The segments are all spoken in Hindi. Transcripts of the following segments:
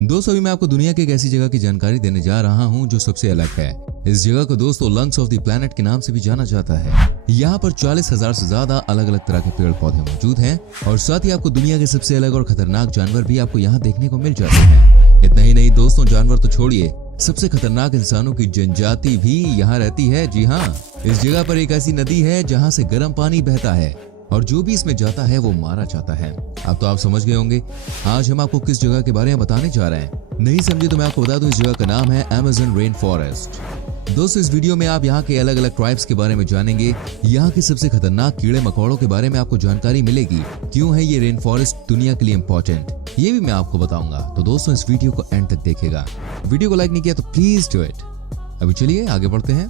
दोस्तों अभी मैं आपको दुनिया की एक ऐसी जगह की जानकारी देने जा रहा हूं जो सबसे अलग है। इस जगह को दोस्तों लंग्स ऑफ द प्लैनेट के नाम से भी जाना जाता है। यहाँ पर 40,000 से ज्यादा अलग अलग तरह के पेड़ पौधे मौजूद हैं और साथ ही आपको दुनिया के सबसे अलग और खतरनाक जानवर भी आपको यहाँ देखने को मिल जाते हैं। इतना ही नहीं दोस्तों, जानवर तो छोड़िए, सबसे खतरनाक इंसानों की जनजाति भी यहाँ रहती है। जी हाँ, इस जगह पर एक ऐसी नदी है जहाँ से गर्म पानी बहता है और जो भी इसमें जाता है वो मारा जाता है। अब तो आप समझ गए होंगे आज हम आपको किस जगह के बारे में बताने जा रहे हैं। नहीं समझे तो मैं आपको बता दूं, इस जगह का नाम है अमेज़न रेन फॉरेस्ट। दोस्तों इस वीडियो में आप यहाँ के अलग अलग ट्राइब्स के बारे में जानेंगे, यहाँ के सबसे खतरनाक कीड़े मकोड़ों के बारे में आपको जानकारी मिलेगी, क्यों है ये रेन फॉरेस्ट दुनिया के लिए इम्पोर्टेंट, ये भी मैं आपको बताऊंगा। तो दोस्तों इस वीडियो को एंड तक देखिएगा। वीडियो को लाइक नहीं किया तो प्लीज डू इट। अभी चलिए आगे बढ़ते हैं।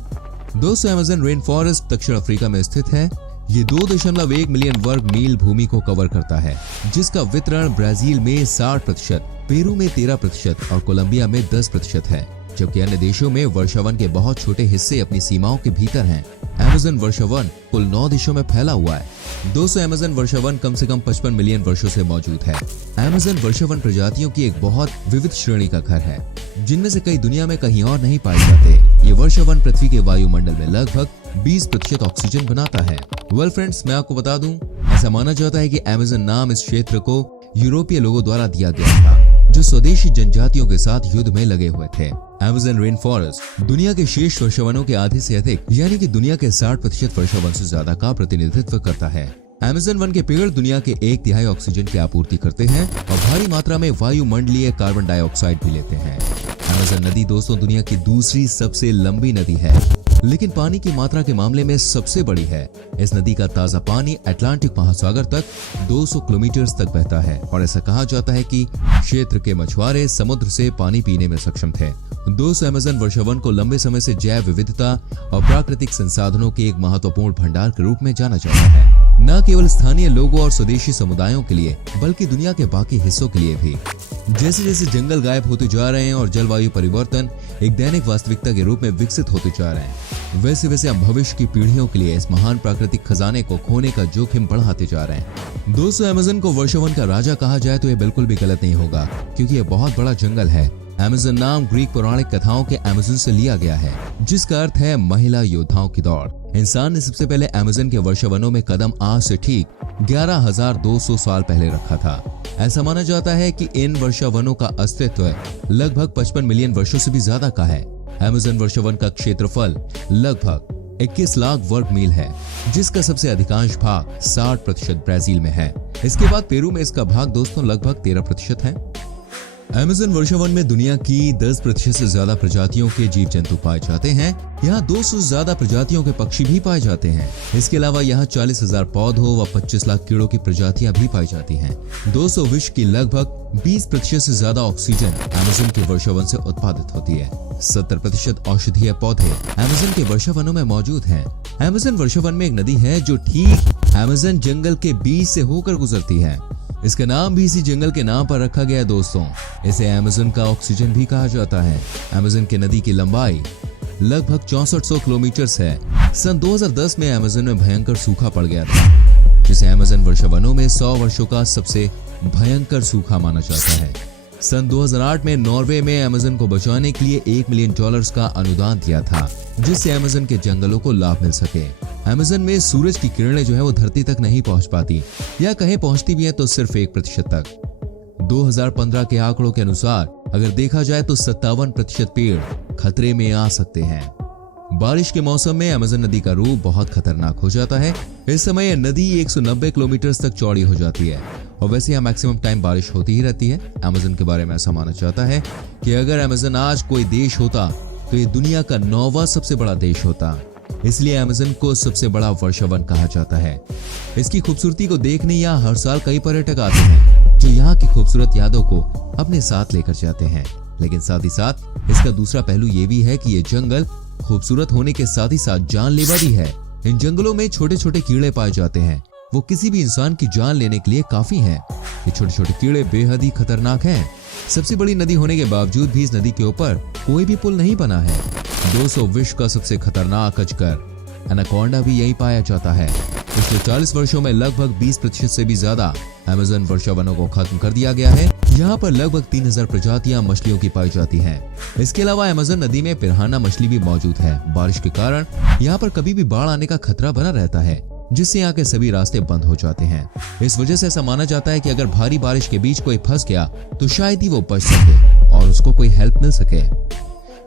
दोस्तों अमेज़न रेन फॉरेस्ट दक्षिण अफ्रीका में स्थित है। ये 2.1 मिलियन वर्ग मील भूमि को कवर करता है, जिसका वितरण ब्राजील में 60%, पेरू में 13% और कोलंबिया में 10% है, जबकि अन्य देशों में वर्षावन के बहुत छोटे हिस्से अपनी सीमाओं के भीतर हैं। अमेज़न वर्षावन कुल 9 देशों में फैला हुआ है। दोस्तों अमेज़न वर्षावन कम से कम 55 मिलियन वर्षों से मौजूद है। अमेज़न वर्षावन प्रजातियों की एक बहुत विविध श्रेणी का घर है, जिनमें से कई दुनिया में कहीं और नहीं पाए जाते। ये वर्षावन पृथ्वी के वायुमंडल में लगभग 20% ऑक्सीजन बनाता है। वेल फ्रेंड्स, मैं आपको बता दूं, ऐसा माना जाता है कि अमेज़न नाम इस क्षेत्र को यूरोपीय लोगों द्वारा दिया गया था, जो स्वदेशी जनजातियों के साथ युद्ध में लगे हुए थे। अमेज़न रेन फॉरेस्ट दुनिया के शेष वर्षावनों के आधे से अधिक यानी कि दुनिया के 60% वर्षावन से ज्यादा का प्रतिनिधित्व करता है। अमेज़न वन के पेड़ दुनिया के 1/3 ऑक्सीजन की आपूर्ति करते हैं और भारी मात्रा में वायुमंडलीय कार्बन डाइऑक्साइड भी लेते हैं। अमेज़न नदी दोस्तों दुनिया की दूसरी सबसे लंबी नदी है, लेकिन पानी की मात्रा के मामले में सबसे बड़ी है। इस नदी का ताजा पानी अटलांटिक महासागर तक 200 किलोमीटर तक बहता है और ऐसा कहा जाता है कि क्षेत्र के मछुआरे समुद्र से पानी पीने में सक्षम थे। दोस्तों अमेज़न वर्षावन को लंबे समय से जैव विविधता और प्राकृतिक संसाधनों के एक महत्वपूर्ण भंडार के रूप में जाना जाता है, न केवल स्थानीय लोगों और स्वदेशी समुदायों के लिए बल्कि दुनिया के बाकी हिस्सों के लिए भी। जैसे जैसे जंगल गायब होते जा रहे हैं और जलवायु परिवर्तन एक दैनिक वास्तविकता के रूप में विकसित होते जा रहे हैं, वैसे वैसे हम भविष्य की पीढ़ियों के लिए इस महान प्राकृतिक खजाने को खोने का जोखिम बढ़ाते जा रहे हैं। दोस्तों अमेज़न को वर्षावन का राजा कहा जाए तो यह बिल्कुल भी गलत नहीं होगा, क्योंकि यह बहुत बड़ा जंगल है। अमेज़न नाम ग्रीक पौराणिक कथाओं के अमेज़न से लिया गया है, जिसका अर्थ है महिला योद्धाओं की दौड़। इंसान ने सबसे पहले अमेज़न के वर्षावनों में कदम आज से ठीक 11,200 साल पहले रखा था। ऐसा माना जाता है कि इन वर्षावनों का अस्तित्व लगभग 55 मिलियन वर्षों से भी ज्यादा का है। अमेज़न वर्षावन का क्षेत्रफल लगभग 21 लाख वर्ग मील है, जिसका सबसे अधिकांश भाग 60% ब्राजील में है। इसके बाद पेरू में इसका भाग दोस्तों लगभग 13% है। अमेज़न वर्षावन में दुनिया की 10% से ज्यादा प्रजातियों के जीव जंतु पाए जाते हैं। यहाँ 200 से ज्यादा प्रजातियों के पक्षी भी पाए जाते हैं। इसके अलावा यहाँ 40,000 पौधों व 25 लाख कीड़ों की प्रजातियां भी पाई जाती हैं। 200 विश्व की लगभग 20% से ज्यादा ऑक्सीजन अमेज़न के वर्षावन से उत्पादित होती है। 70% औषधीय पौधे अमेज़न के वर्षावनों में मौजूद हैं। अमेज़न वर्षावन में एक नदी है जो ठीक अमेज़न जंगल के बीच से होकर गुजरती है। इसका नाम भी इसी जंगल के नाम पर रखा गया है। दोस्तों इसे अमेज़न का ऑक्सीजन भी कहा जाता है। अमेज़न की नदी की लंबाई लगभग 6400 किलोमीटर है। सन 2010 में अमेज़न में भयंकर सूखा पड़ गया था, जिसे अमेज़न वर्षावनों में 100 वर्षों का सबसे भयंकर सूखा माना जाता है। सन 2008 में नॉर्वे में अमेज़न को बचाने के लिए $1 मिलियन का अनुदान दिया था, जिससे अमेज़न के जंगलों को लाभ मिल सके। अमेज़न में सूरज की किरणें जो है वो धरती तक नहीं पहुंच पाती, या कहीं पहुंचती भी है तो सिर्फ 1% तक। 2015 के आंकड़ों के अनुसार अगर देखा जाए तो 57% पेड़ खतरे में आ सकते हैं। बारिश के मौसम में अमेज़न नदी का रूप बहुत खतरनाक हो जाता है। इस समय यह नदी 190 किलोमीटर तक चौड़ी हो जाती है और वैसे यहाँ मैक्सिमम टाइम बारिश होती ही रहती है। अमेज़न के बारे में ऐसा माना जाता है कि अगर अमेज़न आज कोई देश होता तो ये दुनिया का 9वां सबसे बड़ा देश होता। इसलिए अमेज़न को सबसे बड़ा वर्षावन कहा जाता है। इसकी खूबसूरती को देखने यहाँ हर साल कई पर्यटक आते हैं, जो यहाँ की खूबसूरत यादों को अपने साथ लेकर जाते हैं। लेकिन साथ ही साथ इसका दूसरा पहलू ये भी है कि ये जंगल खूबसूरत होने के साथ ही साथ जानलेवा भी है। इन जंगलों में छोटे छोटे कीड़े पाए जाते हैं, वो किसी भी इंसान की जान लेने के लिए काफी हैं। ये छोटे छोटे कीड़े बेहद ही खतरनाक हैं। सबसे बड़ी नदी होने के बावजूद भी इस नदी के ऊपर कोई भी पुल नहीं बना है। 200 विश्व का सबसे खतरनाक अजगर एनाकोंडा भी यही पाया जाता है। पिछले 40 वर्षों में लगभग 20% से भी ज्यादा अमेज़न वर्षावनों को खत्म कर दिया गया है। यहाँ पर लगभग 3000 प्रजातियां मछलियों की पाई जाती हैं। इसके अलावा अमेज़न नदी में पिरान्हा मछली भी मौजूद है। बारिश के कारण यहाँ पर कभी भी बाढ़ आने का खतरा बना रहता है, जिससे यहाँ के सभी रास्ते बंद हो जाते हैं। इस वजह से ऐसा माना जाता है कि अगर भारी बारिश के बीच कोई फंस गया तो शायद ही वो बच सके और उसको कोई हेल्प मिल सके।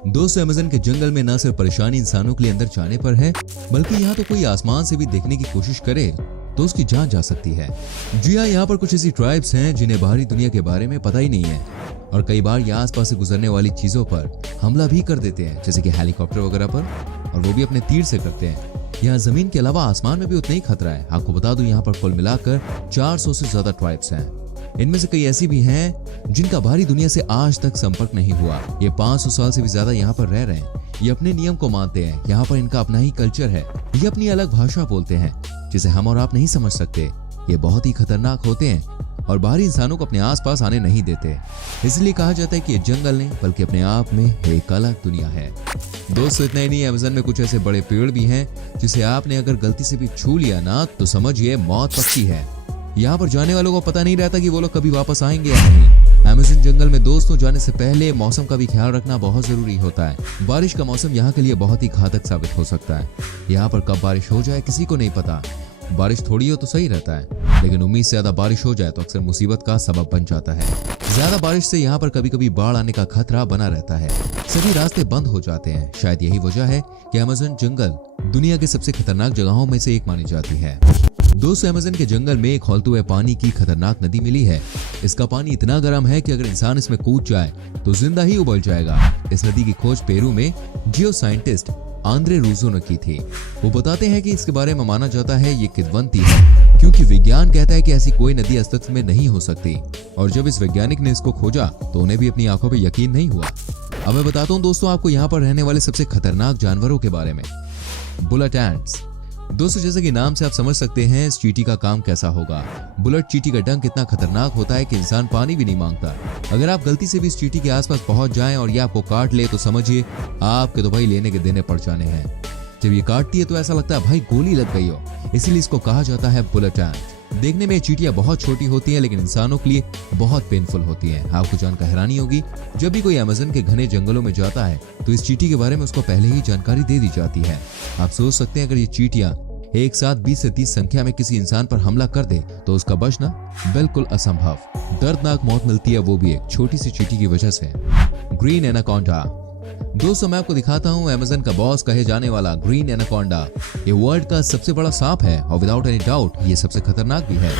दोस्तों, अमेज़न के जंगल में न सिर्फ परेशानी इंसानों के लिए अंदर जाने पर है, बल्कि यहाँ तो कोई आसमान से भी देखने की कोशिश करे तो उसकी जान जा सकती है। जी हाँ, यहाँ पर कुछ ऐसी ट्राइब्स हैं जिन्हें बाहरी दुनिया के बारे में पता ही नहीं है और कई बार यहाँ आसपास से गुजरने वाली चीजों पर हमला भी कर देते हैं, जैसे कि हेलीकॉप्टर वगैरह पर, और वो भी अपने तीर से करते हैं। यहाँ जमीन के अलावा आसमान में भी उतना ही खतरा है। आपको बता दूं, यहाँ पर कुल मिलाकर 400 से ज्यादा ट्राइब्स हैं। इनमें से कई ऐसी भी हैं जिनका बाहरी दुनिया से आज तक संपर्क नहीं हुआ। ये 500 साल से भी ज्यादा यहाँ पर रह रहे हैं। ये अपने नियम को मानते हैं। यहाँ पर इनका अपना ही कल्चर है। ये अपनी अलग भाषा बोलते हैं जिसे हम और आप नहीं समझ सकते। ये बहुत ही खतरनाक होते हैं और बाहरी इंसानों को अपने आसपास आने नहीं देते। इसलिए कहा जाता है कि ये जंगल नहीं बल्कि अपने आप में एक अलग दुनिया है। दोस्तों, इतना ही नहीं, अमेज़न में कुछ ऐसे बड़े पेड़ भी हैं जिसे आपने अगर गलती से भी छू लिया ना तो समझिए मौत पक्की है। यहाँ पर जाने वालों को पता नहीं रहता कि वो लोग कभी वापस आएंगे या नहीं। अमेज़न जंगल में दोस्तों जाने से पहले मौसम का भी ख्याल रखना बहुत जरूरी होता है। बारिश का मौसम यहाँ के लिए बहुत ही घातक साबित हो सकता है। यहाँ पर कब बारिश हो जाए किसी को नहीं पता। बारिश थोड़ी हो तो सही रहता है, लेकिन उम्मीद से ज्यादा बारिश हो जाए तो अक्सर मुसीबत का सबब बन जाता है। ज्यादा बारिश से यहाँ पर कभी कभी बाढ़ आने का खतरा बना रहता है। सभी रास्ते बंद हो जाते हैं। शायद यही वजह है कि अमेज़न जंगल दुनिया के सबसे खतरनाक जगहों में से एक मानी जाती है। दोस्तों, अमेज़न के जंगल में एक खौलते हुए पानी की खतरनाक नदी मिली है। इसका पानी इतना गर्म है कि अगर इंसान इसमें कूद जाए तो जिंदा ही उबल जाएगा। इस नदी की खोज पेरू में जियो साइंटिस्ट आंद्रे रूजो ने की थी। वो बताते हैं कि इसके बारे में माना जाता है ये किंवदंती है, क्योंकि विज्ञान कहता है कि ऐसी कोई नदी अस्तित्व में नहीं हो सकती। और जब इस वैज्ञानिक ने इसको खोजा तो उन्हें भी अपनी आंखों पे यकीन नहीं हुआ। अब मैं बताता हूँ दोस्तों आपको यहाँ पर रहने वाले सबसे खतरनाक जानवरों के बारे में। Bullet ants. दोस्तों, जैसे कि नाम से आप समझ सकते हैं इस चींटी का काम कैसा होगा। बुलेट चींटी का डंक इतना खतरनाक होता है कि इंसान पानी भी नहीं मांगता। अगर आप गलती से भी इस चींटी के आसपास पहुंच जाएं और ये आपको काट ले तो समझिए आपके तो भाई लेने के देने पड़ जाने हैं। जब ये काटती है तो ऐसा लगता है भाई गोली लग गई हो। इसीलिए इसको कहा जाता है बुलेट एंट। देखने में चींटियां बहुत छोटी होती हैं, लेकिन इंसानों के लिए बहुत पेनफुल होती हैं। आपको जानकर हैरानी होगी, जब भी कोई अमेज़न के घने जंगलों में जाता है तो इस चींटी के बारे में उसको पहले ही जानकारी दे दी जाती है। आप सोच सकते हैं अगर ये चींटियां एक साथ 20 से 30 संख्या में किसी इंसान पर हमला कर दे तो उसका बचना बिल्कुल असंभव। दर्दनाक मौत मिलती है, वो भी एक छोटी सी चींटी की वजह से। Green anaconda. दोस्तों, मैं आपको दिखाता हूँ अमेज़न का बॉस कहे जाने वाला ग्रीन एनाकोंडा। ये वर्ल्ड का सबसे बड़ा सांप है और विदाउट एनी डाउट ये सबसे खतरनाक भी है।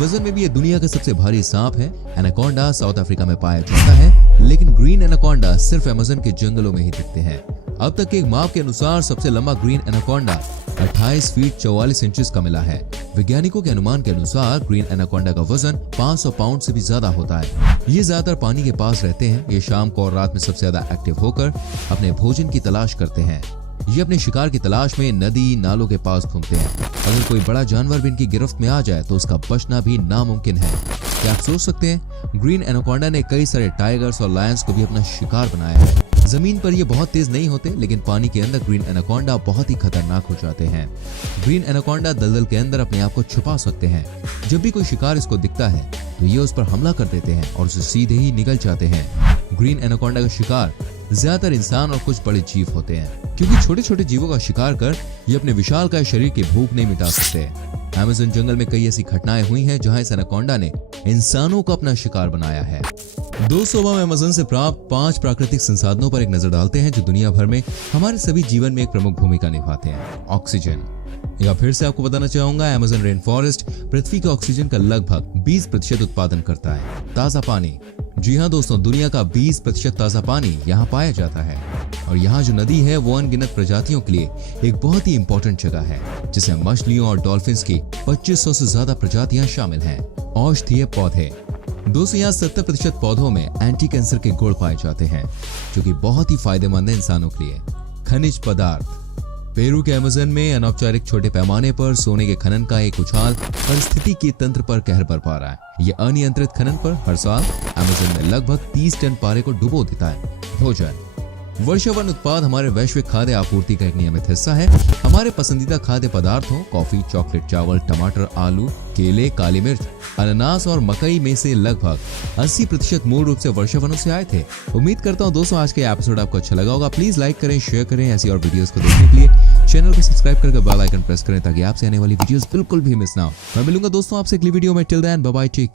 वजन में भी ये दुनिया का सबसे भारी सांप है। एनाकोंडा साउथ अफ्रीका में पाया जाता है, लेकिन ग्रीन एनाकोंडा सिर्फ अमेज़न के जंगलों में ही दिखते हैं। अब तक के एक माप के अनुसार सबसे लंबा ग्रीन एनाकोंडा 28 फीट 44 इंचेस का मिला है। वैज्ञानिकों के अनुमान के अनुसार ग्रीन एनाकोंडा का वजन 500 पाउंड से भी ज्यादा होता है। ये ज्यादातर पानी के पास रहते हैं। ये शाम को और रात में सबसे ज्यादा एक्टिव होकर अपने भोजन की तलाश करते हैं। ये अपने शिकार की तलाश में नदी नालों के पास घूमते हैं। अगर कोई बड़ा जानवर भी इनकी गिरफ्त में आ जाए तो उसका बचना भी नामुमकिन है। क्या आप सोच सकते हैं ग्रीन एनाकोंडा ने कई सारे टाइगर्स और लायंस को भी अपना शिकार बनाया है। जमीन पर ये बहुत तेज नहीं होते, लेकिन पानी के अंदर ग्रीन एनाकोंडा बहुत ही खतरनाक हो जाते हैं। ग्रीन एनाकोंडा दलदल के अंदर अपने आप को छुपा सकते हैं। जब भी कोई शिकार इसको दिखता है तो ये उस पर हमला कर देते हैं और उसे सीधे ही निगल जाते हैं। ग्रीन एनाकोंडा का शिकार ज्यादातर इंसान और कुछ बड़े जीव होते हैं, क्योंकि छोटे छोटे जीवों का शिकार कर ये अपने विशालकाय शरीर की भूख नहीं मिटा सकते। अमेज़न जंगल में कई ऐसी घटनाएं हुई हैं जहां इस एनाकोंडा ने इंसानों को अपना शिकार बनाया है। दोस्तों, हम अमेज़न से प्राप्त 5 प्राकृतिक संसाधनों पर एक नजर डालते हैं जो दुनिया भर में हमारे सभी जीवन में एक प्रमुख भूमिका निभाते हैं। ऑक्सीजन। या फिर से आपको बताना चाहूंगा, अमेज़न रेन फॉरेस्ट पृथ्वी के ऑक्सीजन का लगभग 20% उत्पादन करता है। ताजा पानी। जी हाँ दोस्तों, दुनिया का 20% ताजा पानी यहाँ पाया जाता है। और यहाँ जो नदी है वो अनगिनत प्रजातियों के लिए एक बहुत ही इंपॉर्टेंट जगह है, जिसमें मछलियों और डॉल्फिन्स की 2500 से ज्यादा प्रजातियां शामिल हैं। औषधीय पौधे। दोस्तों, यहाँ 70% पौधों में एंटी कैंसर के गुण पाए जाते हैं, जो कि बहुत ही फायदेमंद है इंसानों के लिए। खनिज पदार्थ। पेरू के अमेज़न में अनौपचारिक छोटे पैमाने पर सोने के खनन का एक उछाल परिस्थितिकी तंत्र पर कहर बरपा रहा है। ये अनियंत्रित खनन पर हर साल अमेज़न में लगभग 30 टन पारे को डुबो देता है। भोजन। वर्षावन उत्पाद हमारे वैश्विक खाद्य आपूर्ति का एक नियमित हिस्सा है। हमारे पसंदीदा खाद्य पदार्थों कॉफी, चॉकलेट, चावल, टमाटर, आलू, केले, काली मिर्च, अनानास और मकई में से लगभग 80% मूल रूप से वर्षावनों से आए थे। उम्मीद करता हूँ दोस्तों आज का एपिसोड आपको अच्छा लगा होगा। प्लीज लाइक करें, शेयर करें। ऐसी और वीडियोस को देखने के लिए चैनल को सब्सक्राइब करके बेल आइकन प्रेस करें ताकि आपसे आने वाली वीडियोस बिल्कुल भी मिस ना हो। मैं मिलूंगा दोस्तों आपसे अगली वीडियो में। Till then bye bye, take